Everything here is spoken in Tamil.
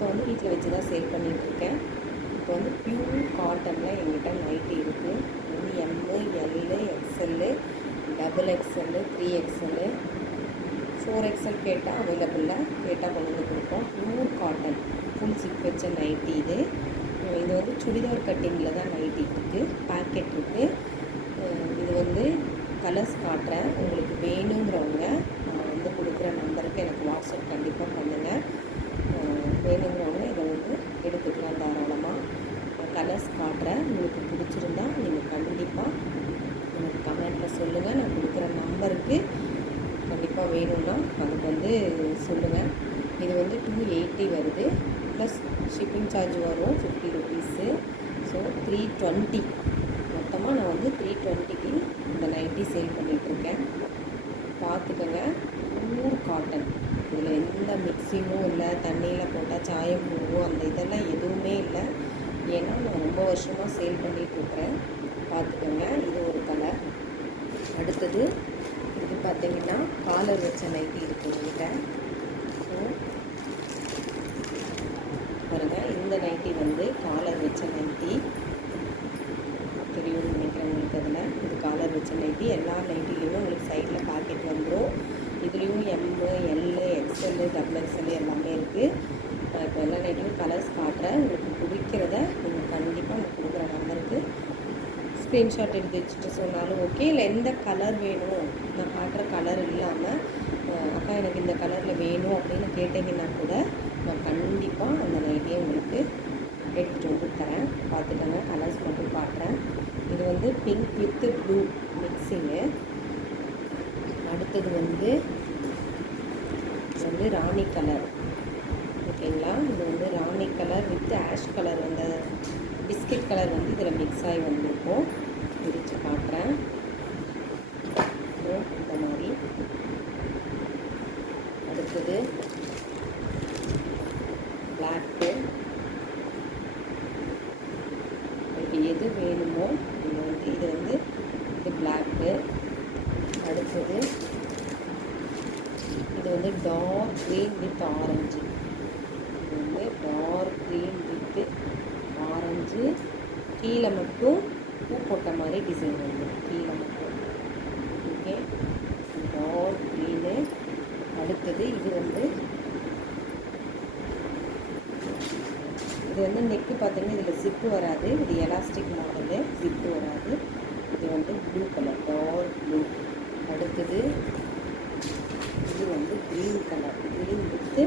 இப்போ வந்து வீட்டில் வச்சு தான் சேல் பண்ணிகிட்ருக்கேன். இப்போ வந்து பியூர் காட்டனில் எங்கிட்ட நைட்டி இருக்குது. இது வந்து M, L, XL, double XL, 3XL, 4XL கேட்டால் அவைலபிளில், கேட்டால் கொண்டு வந்து கொடுப்போம். பியூர் காட்டன் ஃபுல் சிப் வச்ச நைட்டி இது. இது வந்து சுடிதார் கட்டிங்கில் தான் நைட்டி இருக்குது, பேக்கெட் இருக்குது. இது வந்து கலர்ஸ் காட்டுறேன். உங்களுக்கு வேணுங்கிறவங்க நான் வந்து கொடுக்குற நம்பருக்கு எனக்கு வாட்ஸ்அப் கண்டிப்பாக பண்ணுங்கள். வேணுங்கிறவங்க இதை வந்து எடுத்துக்கலாம் தாராளமாக. கலர்ஸ் காட்டுறேன். உங்களுக்கு பிடிச்சிருந்தா நீங்கள் கண்டிப்பாக எனக்கு கமெண்ட்டில் சொல்லுங்கள். நான் கொடுக்குற நம்பருக்கு கண்டிப்பாக வேணும்னா அதுக்கு வந்து சொல்லுங்கள். இது வந்து 280 வருது, ப்ளஸ் ஷிப்பிங் சார்ஜ் வரும் 50 ருபீஸு. ஸோ 320. மொத்தமாக நான் வந்து 320க்கு இந்த நைட்டி சேல் பண்ணிகிட்ருக்கேன். பார்த்துக்கோங்க. Pure cotton. இதில் எந்த மிக்சிங்கும் இல்லை, தண்ணியில் போட்டால் சாயம் போகும், அந்த இதெல்லாம் எதுவுமே இல்லை. ஏன்னா நான் ரொம்ப வருஷமாக சேல் பண்ணிகிட்ருக்கிறேன். பார்த்துக்கோங்க. இது ஒரு கலர். அடுத்தது இது பார்த்திங்கன்னா காலர் வச்ச நைட்டி இருக்குது என்கிட்ட. ஸோ பாருங்கள், இந்த நைட்டி வந்து காலர் வச்ச நைட்டி தெரியும்னு நினைக்கிறேன் உங்களுக்கு. அதில் இது காலர் வச்ச நைட்டி. எல்லா நைட்டிலையுமே உங்களுக்கு சைடில் பாக்கெட் வந்துடும். இதுலேயும் M, L, XL, double XL எல்லாமே இருக்குது. இப்போ எல்லா நைட்டியும் கலர்ஸ் காட்டுறேன். உங்களுக்கு பிடிக்கிறத நீங்கள் கண்டிப்பாக நான் கொடுக்குற நம்பருக்கு ஸ்க்ரீன்ஷாட் எடுத்து வச்சுட்டு சொன்னாலும் ஓகே. இல்லை எந்த கலர் வேணும், நான் காட்டுற கலர் இல்லாமல் அக்கா எனக்கு இந்த கலரில் வேணும் அப்படின்னு கேட்டிங்கன்னா கூட நான் கண்டிப்பாக அந்த நைட்டியை உங்களுக்கு எடுத்துகிட்டு வந்து தரேன். பார்த்துக்கோங்க. கலர்ஸ் மட்டும் காட்டுறேன். இது வந்து பிங்க் வித்து ப்ளூ மிக்சிங்கு. அடுத்தது வந்து ராணி கலர். ஓகேங்களா? இது வந்து ராணி கலர் வித் ஆஷ் கலர், அந்த பிஸ்கட் கலர் வந்து இதில் மிக்ஸ் ஆகி வந்திருக்கும். பிரித்து காட்டுறேன். இந்த மாதிரி. அடுத்தது பிளாக்கு. உங்களுக்கு எது வேணுமோ நீங்கள் வந்து இது பிளாக்கு. அடுத்தது இது வந்து டார்க் க்ரீன் வித் ஆரஞ்சு. இது வந்து டார்க் க்ரீன் வித் ஆரஞ்சு. கீழே மட்டும் பூ போட்ட மாதிரி டிசைன் வந்துடும் கீழே மட்டும். Okay, dark green. அடுத்தது இது வந்து நெக்கு பார்த்தீங்கன்னா இதில் ஜிப்பு வராது. இது எலாஸ்டிக் மாடலு, ஜிப்பு வராது. இது வந்து ப்ளூ கலர், டார்க் ப்ளூ. அடுத்தது இது வந்து க்ரீன் கலர், க்ரீன் வித்து